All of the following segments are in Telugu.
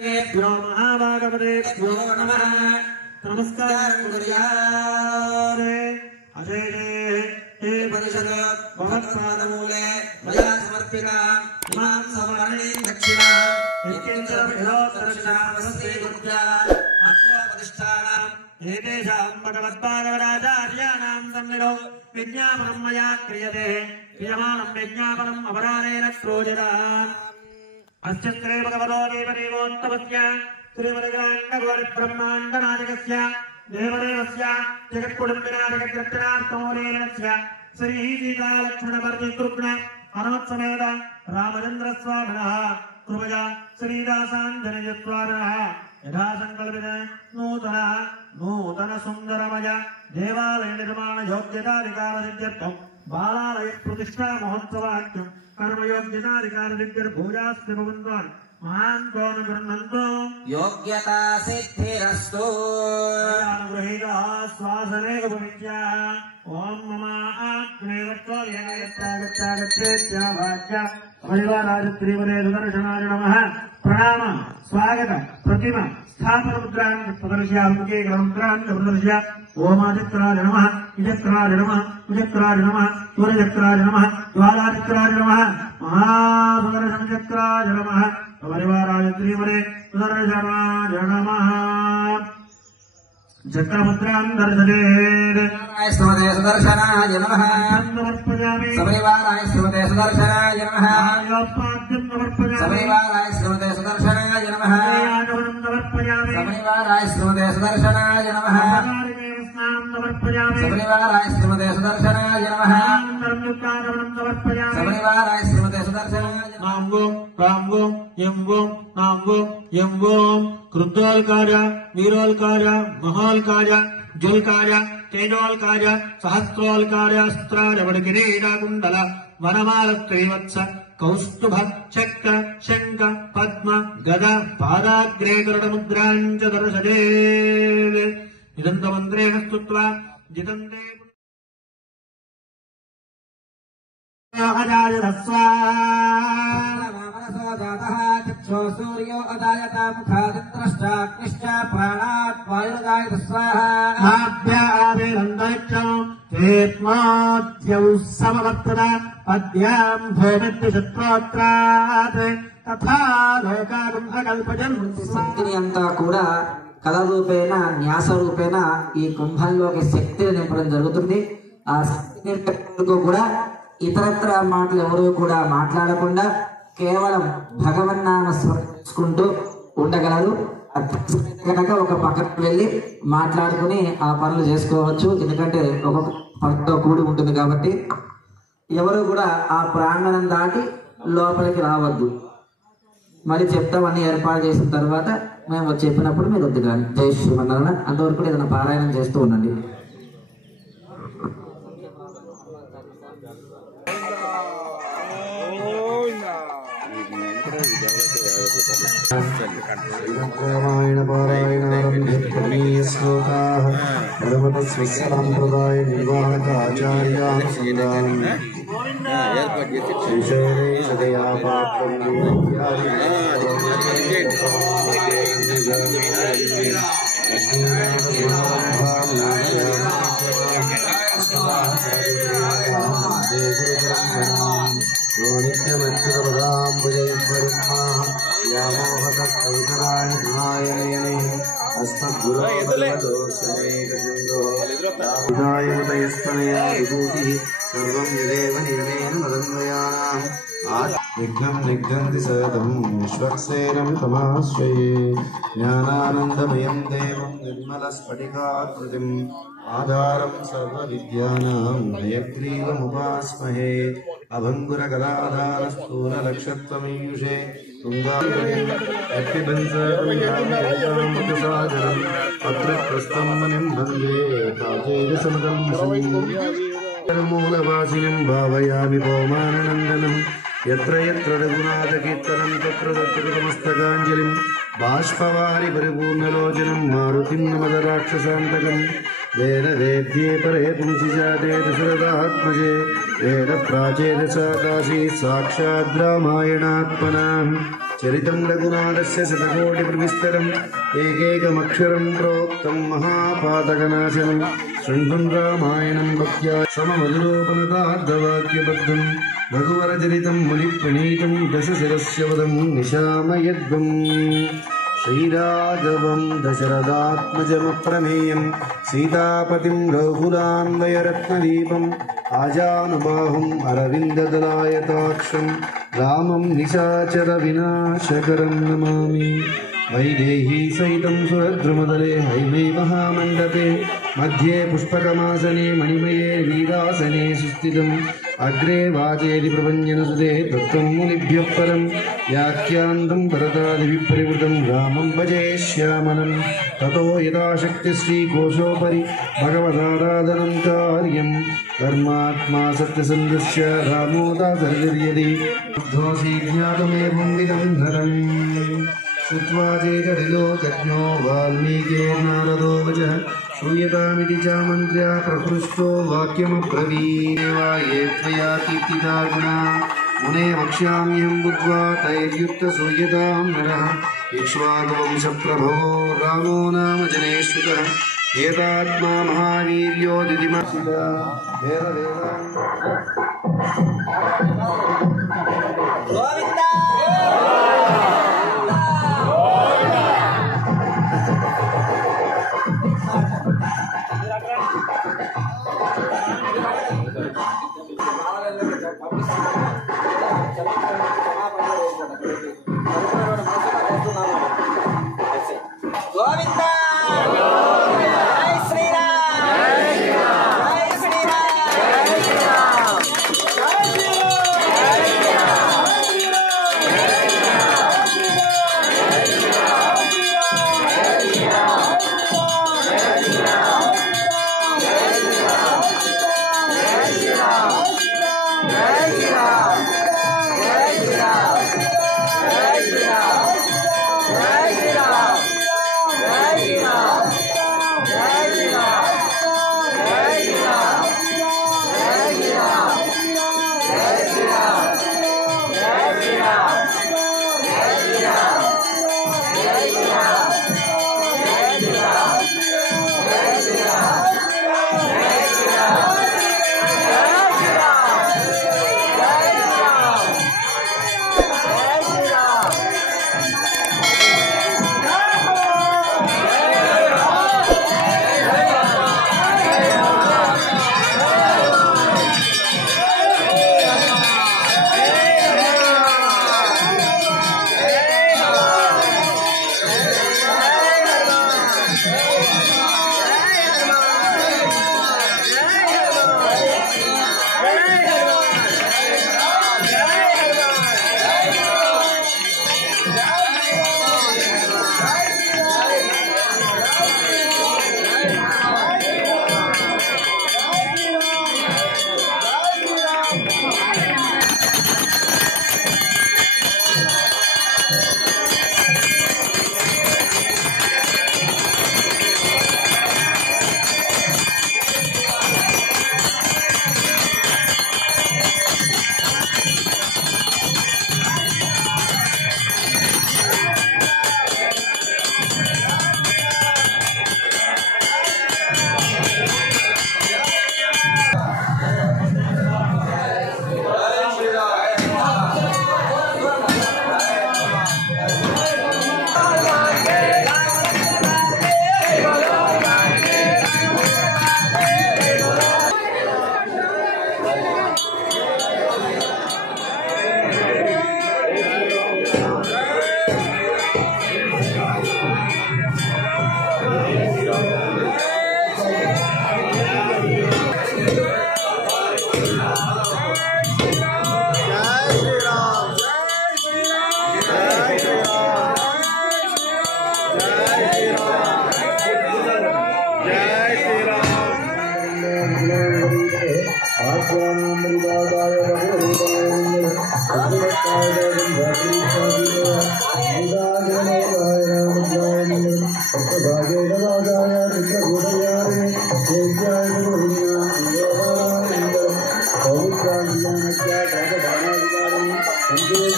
महाभागवतेभ्यो नमः। नमस्कारं कुर्यारे अजय हे परिषद भगवत्पादमूले मया समर्पिता इमां सवर्णे दक्षिणा यत्किञ्चरभिलोत्तरक्षामस्ते गुरुभ्या अष्टोपदिष्टानाम् एतेषां भगवत्पादवराचार्याणां सन्निधौ विज्ञापनं मया क्रियते क्रियमाणं विज्ञापनम् अपराधेन प्रोजनात् अस्त्रे भगवतो देवदेवोत्तमस्य श्रीमद्गाण्डगोरिब्रह्माण्डनायकस्य देवदेवस्य जगत्कुटुम्बिनायककृत्यनार्थमूलेनस्य श्री सीतालक्ष्मणभरतशत्रुघ्न हनुमत्समेत रामचन्द्रस्वामिनः कृपया श्रीदासाञ्जनेयस्वामिनः यथा संकल्पित नूतन सुन्दरमय देवालय निर्माण योग्यताधिकारसिद्ध्यर्थं बालालय प्रतिष्ठा महोत्सवाख्यं कर्मयोग्यताधिकारसिद्धिर्भूयास्ति भवन्त्वान् महान् कोन गृह्णन्तु योग्यता सिद्धिरस्तु अनुगृहीतः स्वासने उपविश्य ओम मम आग्नेयत्वागच्छेत्यावाच्य परिवाराजत्रीवरे सुदर्शनाय नमः। प्रणाम स्वागत प्रतिमा स्थापन मुद्रान् प्रदर्शयामुखे ग्रहमुद्रान् प्रदर्शय ओमादित्राय नमः इजत्राय नमः उजत्राय नमः सूर्यचक्राय नमः ज्वालाचक्राय नमः महासुदर्शनचक्राय नमः परिवाराय त्रिवरे सुदर्शनाय नमः। चक्रमुद्रान् दर्शयेत् श्रीमते सुदर्शनाय नमः। सपरिवाराय श्रीमते सुदर्शनाय नमः। सपरिवाराय श्रीमते सुदर्शनाय नमः। सपरिवाराय श्रीमते सुदर्शनाय नमः। सपरिवाराय श्रीमते सुदर्शनाय नमः। सपरिवाराय श्रीमते सुदर्शनाय कृतोल्कार्य वीरोल्कार्य महोल्कार्य जुल्कार्य तेजोल्कार्य सहस्रोल्कार्य अस्त्रारवडकिरीटाकुण्डल वनमालत्रैवत्स कौस्तुभ चक्र शंख पद्म गद पादाग्रे गरुडमुद्रां च दर्शयेत् इदन्तमन्त्रेण स्तुत्वा जितन्ते चक्षो सूर्यो अदायता मुखादिन्द्रश्चा अग्निश्च प्राणात् वायुर्गायत स्वाहा समवर्तता पद्यां भोमित्ति शत्रोत्रात् तथा लोकागम् अकल्पजन् శక్తిని అంతా కూడా కళ రూపేణ న్యాస రూపేణ ఈ కుంభంలోకి శక్తిని నింపడం జరుగుతుంది. ఆ శక్తి నింపేందుకు కూడా ఇతరత్ర మాటలు ఎవరు కూడా మాట్లాడకుండా కేవలం భగవన్నామ స్మరించుకుంటూ ఉండగలరు. కనుక ఒక పక్కకు వెళ్ళి మాట్లాడుకుని ఆ పనులు చేసుకోవచ్చు. ఎందుకంటే ఒక పనితో కూడి ఉంటుంది కాబట్టి ఎవరు కూడా ఆ ప్రాంగణం దాటి లోపలికి రావద్దు. మళ్ళీ చెప్తామని ఏర్పాటు చేసిన తర్వాత మేము చెప్పినప్పుడు మీరు వద్దు కానీ జై శ్రీమన్నారాయణ. అంతవరకు ఏదైనా పారాయణం చేస్తూ ఉండండి. रामायण पारायणारम्भे श्लोकाः पर्वतस्वस्साम्प्रदाय निर्वाहक आचार्यानुसन्धानम् विशेषतया यामोहतस्तैतराय गुणायनयने अस्मद्गुरोदयस्तनया विभूतिः सर्वं यदेव नियमेन मदन्वयानाम् विघ्नं निघ्नन्ति सततं विश्वक्सेनं तमाश्रये ज्ञानानन्दमयं देवं निर्मलस्फटिकाकृतिम् आधारं सर्वविद्यानां हयग्रीवमुपास्महे अभङ्गुरकलाधारस्थूललक्षत्वमीयुषे तुङ्गाभिबन्धसागरम् पत्रप्रस्थं मनिं वन्दे काचेयसमदं भावयामि पौमाननन्दनम् यत्र यत्र रघुनाथकीर्तनं तत्र तत्र कृतमस्तकाञ्जलिं बाष्पवारि परिपूर्णलोचनं मारुतिं नमद राक्षसान्तकम् वेद वेद्ये परे पुंसि जाते दशरथात्मजे वेद प्राचेदशाकाशी साक्षाद् रामायणात्मनाम् चरितं रघुनाथस्य शतकोटिप्रविस्तरम् एकैकमक्षरं प्रोक्तं महापातकनाशनं शृण्वन् रामायणं भक्त्या सममधुरोपनतार्धवाक्यबद्धं रघुवरचरितं मुनिप्रणीतं दशशिरस्य वदं निशामयद्वम् श्रीराघवं दशरथात्मजमप्रमेयं सीतापतिं रघुकुलान्वयरत्नदीपम् आजानुबाहुम् अरविन्ददलायताक्षं रामं निशाचरविनाशकरं नमामि वैदेही सहितं सुरद्रुमदले हैमे महामण्डपे मध्ये पुष्पकमासने मणिमये वीरासने सुस्थितम् अग्रे वाचेति प्रपञ्चनसुते तत्त्वं मुनिभ्यः परं व्याख्यान्तं भरतादिविपरिवृतं रामं भजे श्यामलं ततो यथाशक्ति श्रीकोशोपरि भगवदाराधनं कार्यं धर्मात्मा सत्यसन्धस्य रामो दासर्यति बुद्धोऽसि ज्ञातमेवं विदं नरम् श्रुत्वा चेतरिलोकज्ञो वाल्मीकिर्नारदो वचः श्रूयतामिति चामन्त्र्या प्रकृष्टो वाक्यमब्रवीवाये त्वया कीर्तिता गुणा मुने वक्ष्याम्यहं बुद्ध्वा तैर्युक्तसूयतां नरः इक्ष्वाकुवंशप्रभो रामो नाम जनेश्रुतः एतात्मा महावीर्यो दिदिमसिता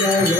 Jai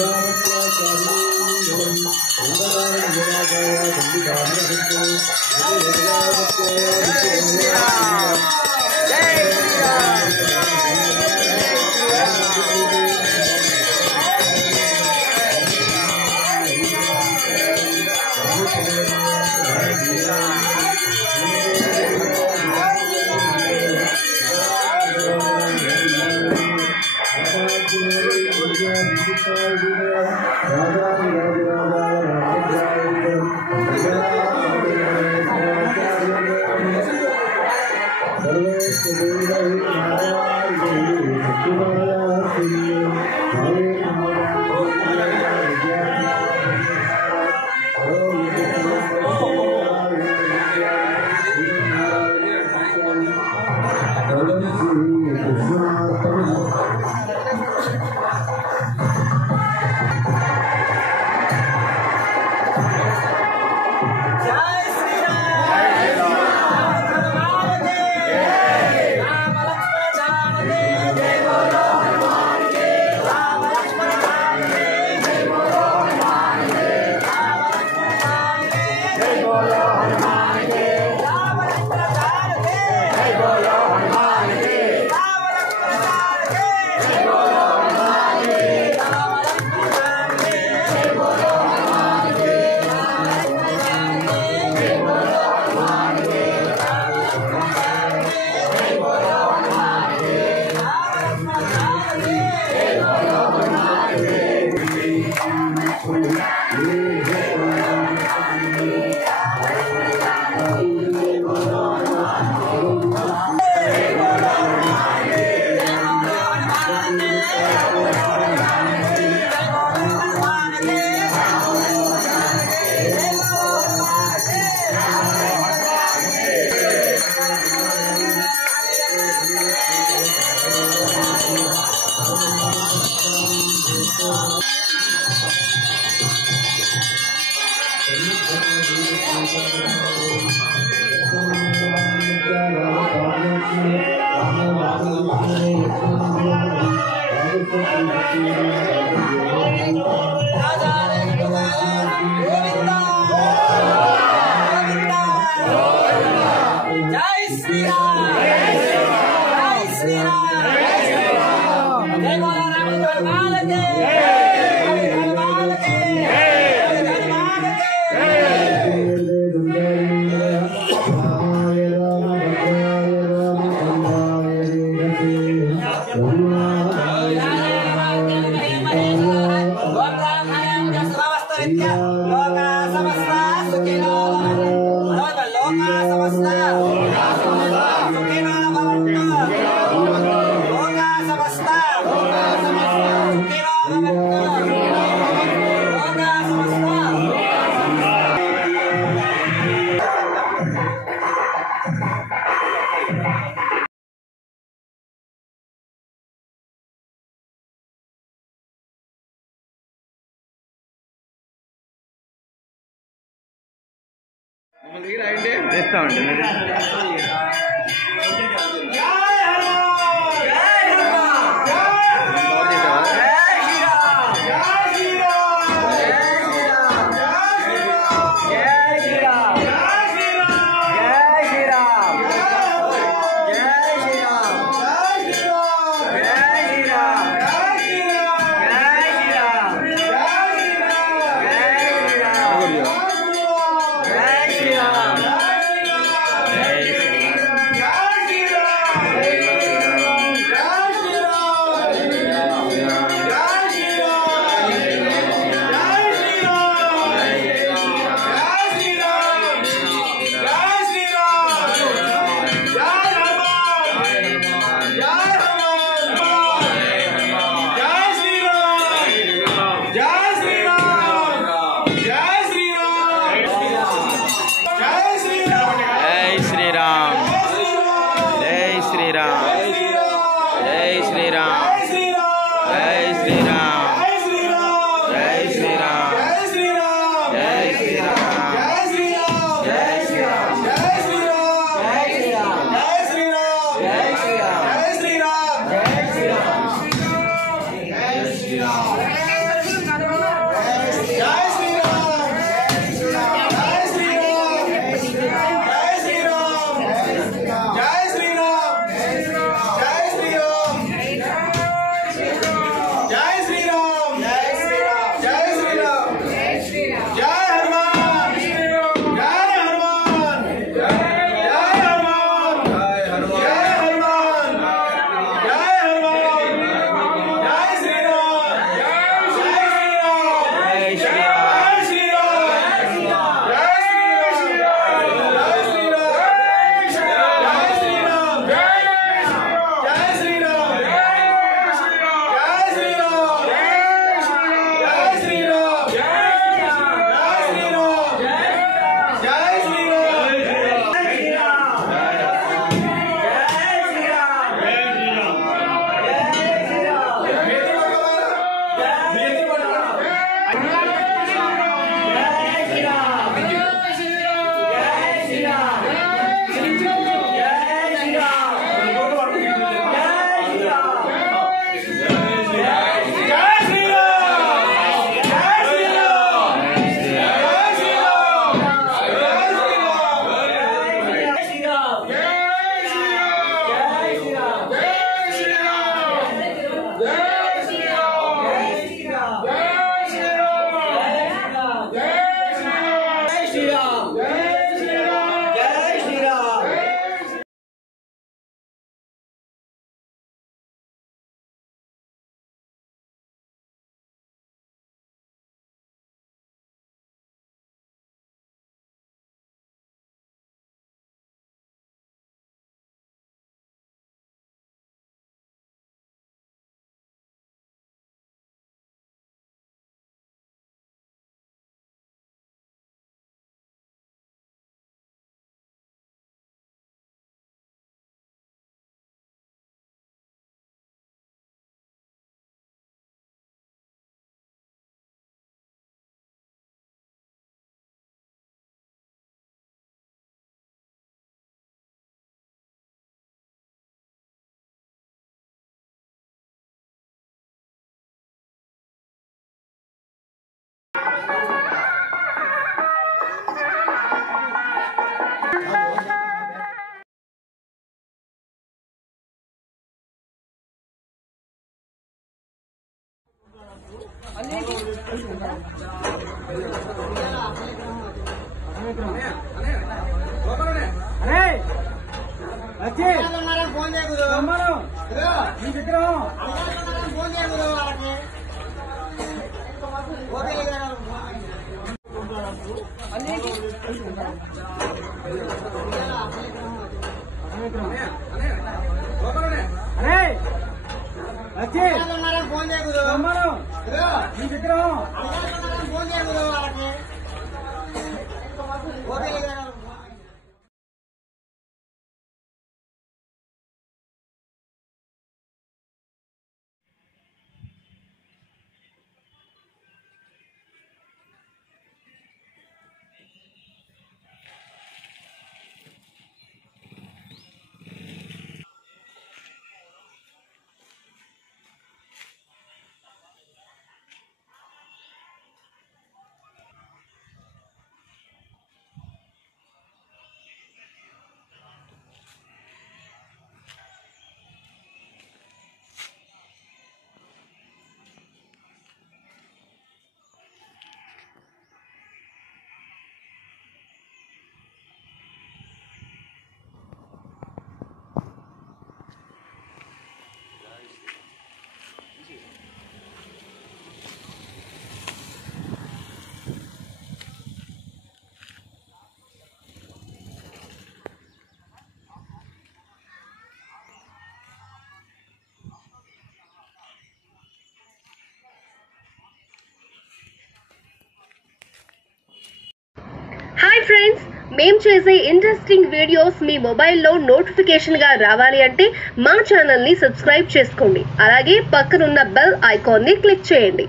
హాయ్ ఫ్రెండ్స్, మేము చేసే ఇంట్రెస్టింగ్ వీడియోస్ మీ మొబైల్లో నోటిఫికేషన్గా రావాలి అంటే మా ఛానల్ని సబ్స్క్రైబ్ చేసుకోండి. అలాగే పక్కనున్న బెల్ ఐకాన్ని క్లిక్ చేయండి.